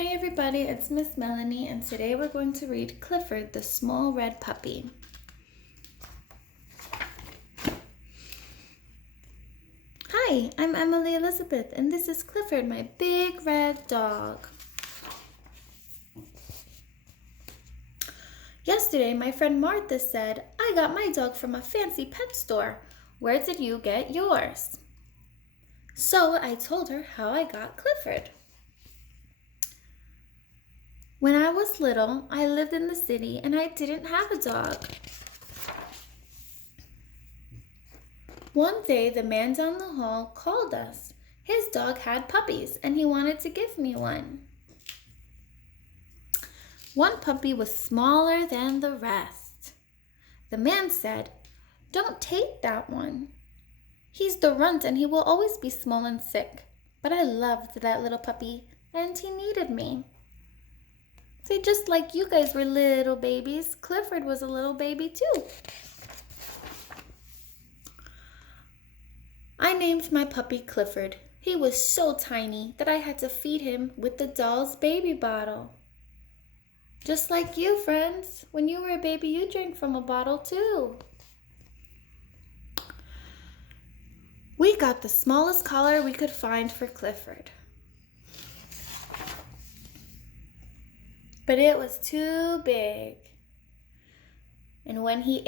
Hi everybody, it's Miss Melanie, and today we're going to read Clifford, the Small Red Puppy. Hi, I'm Emily Elizabeth, and this is Clifford, my big red dog. Yesterday, my friend Martha said, I got my dog from a fancy pet store. Where did you get yours? So I told her how I got Clifford. When I was little, I lived in the city and I didn't have a dog. One day, the man down the hall called us. His dog had puppies and he wanted to give me one. One puppy was smaller than the rest. The man said, Don't take that one. He's the runt and he will always be small and sick. But I loved that little puppy and he needed me. See, just like you guys were little babies, Clifford was a little baby too. I named my puppy Clifford. He was so tiny that I had to feed him with the doll's baby bottle. Just like you, friends. When you were a baby, you drank from a bottle too. We got the smallest collar we could find for Clifford. But it was too big. And when he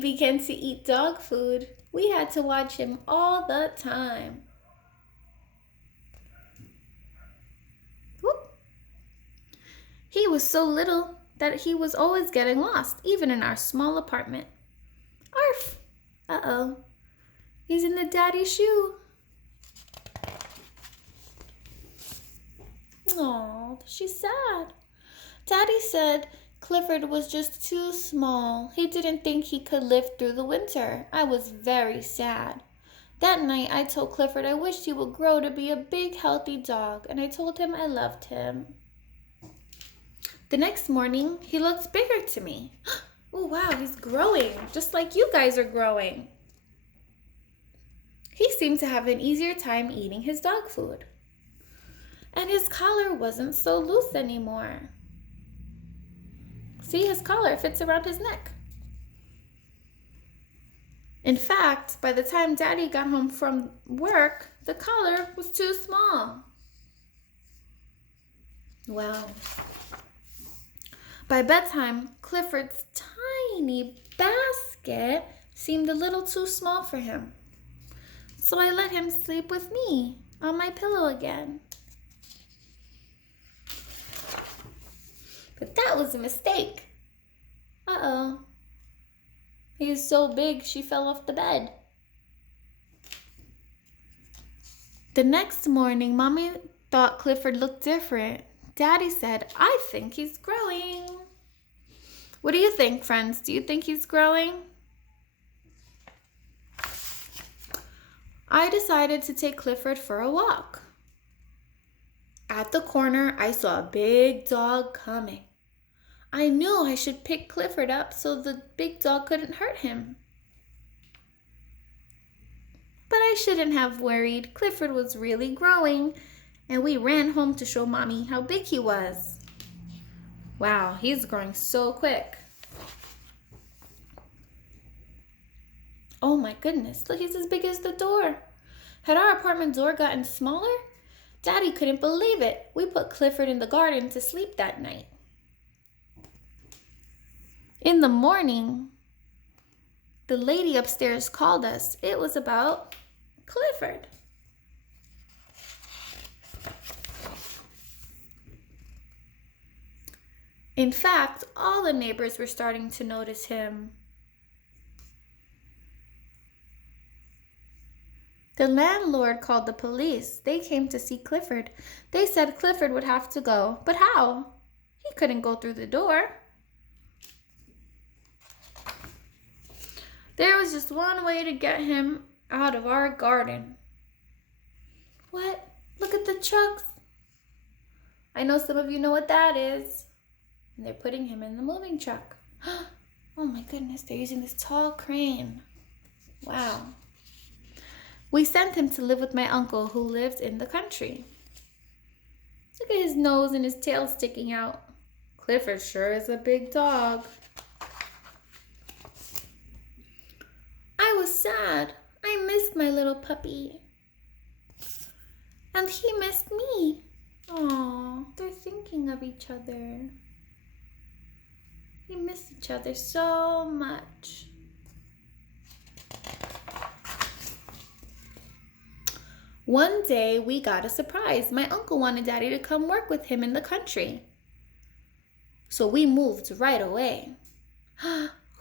began to eat dog food, we had to watch him all the time. Whoop. He was so little that he was always getting lost, even in our small apartment. Arf! Uh-oh. He's in the daddy shoe. Aw, she's sad. Daddy said Clifford was just too small. He didn't think he could live through the winter. I was very sad. That night, I told Clifford I wished he would grow to be a big, healthy dog, and I told him I loved him. The next morning, he looked bigger to me. Oh, wow, he's growing, just like you guys are growing. He seemed to have an easier time eating his dog food. And his collar wasn't so loose anymore. See, his collar fits around his neck. In fact, by the time Daddy got home from work, the collar was too small. Wow. By bedtime, Clifford's tiny basket seemed a little too small for him. So I let him sleep with me on my pillow again. But that was a mistake. Uh-oh. He is so big, she fell off the bed. The next morning, Mommy thought Clifford looked different. Daddy said, I think he's growing. What do you think, friends? Do you think he's growing? I decided to take Clifford for a walk. At the corner, I saw a big dog coming. I knew I should pick Clifford up so the big dog couldn't hurt him. But I shouldn't have worried. Clifford was really growing, and we ran home to show Mommy how big he was. Wow, he's growing so quick. Oh my goodness, look, he's as big as the door. Had our apartment door gotten smaller? Daddy couldn't believe it. We put Clifford in the garden to sleep that night. In the morning, the lady upstairs called us. It was about Clifford. In fact, all the neighbors were starting to notice him. The landlord called the police. They came to see Clifford. They said Clifford would have to go. But how? He couldn't go through the door. There was just one way to get him out of our garden. What? Look at the trucks. I know some of you know what that is. And they're putting him in the moving truck. Oh my goodness, they're using this tall crane. Wow. We sent him to live with my uncle who lives in the country. Look at his nose and his tail sticking out. Clifford sure is a big dog. I was sad. I missed my little puppy. And he missed me. Aw, they're thinking of each other. We miss each other so much. One day we got a surprise. My uncle wanted Daddy to come work with him in the country. So we moved right away.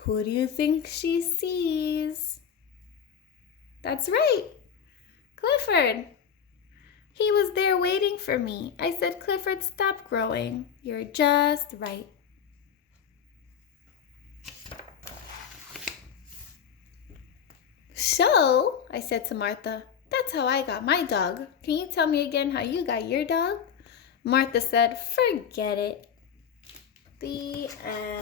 Who do you think she sees? That's right, Clifford. He was there waiting for me. I said, Clifford, stop growing. You're just right. So, I said to Martha, that's how I got my dog. Can you tell me again how you got your dog? Martha said, forget it. The end.